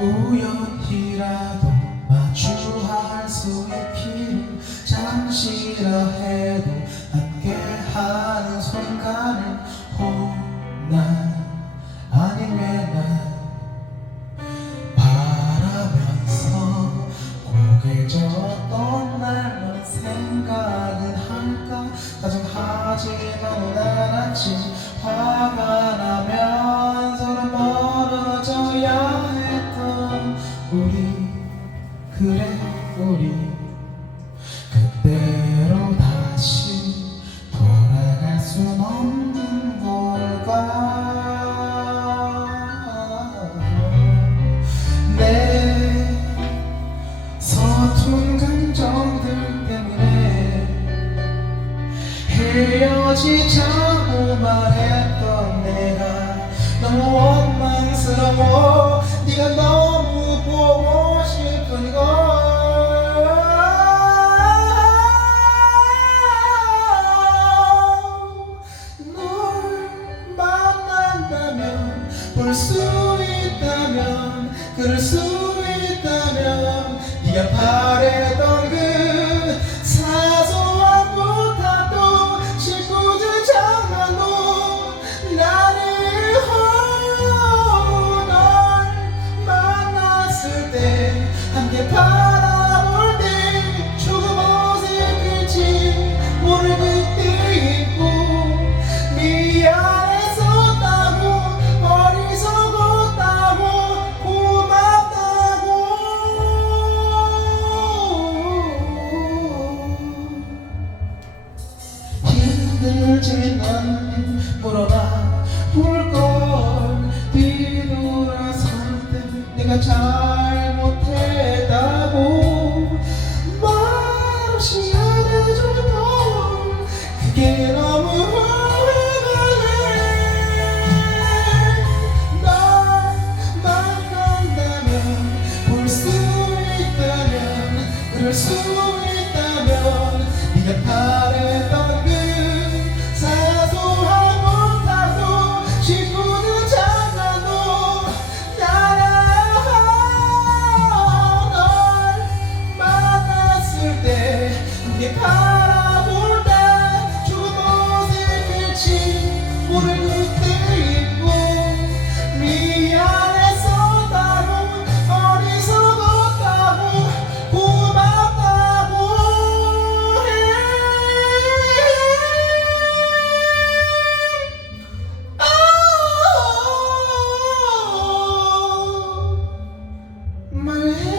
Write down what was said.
우연히라도 마주할 수 있기를 잠시라 해도 함께하는 순간을 호난 아니면 난 바라면서 고개 젓던 날만 생각은 할까? 다정하지만은 그래 우리. 그때로 다시 돌아갈 순 없는 걸까? 내 서툰 감정들 때문에 헤어지자고 말했던 내가 너무 원망스러워. 네가 너무 보고 싶은 걸널 만난다면 볼 수 있다면 그럴 수 있다면 함께 바라볼 때 조금 어색할지 모를 그때 있고 미안했었다고 어리석었다고 고맙다고. 힘들지만 물어봐 볼걸 뒤돌아설 때 내가 잘 수 있다면 네가 바랬던 그 사소한 부탁도 짓궂은 장난도 널 만났을 때 함께 มาแล้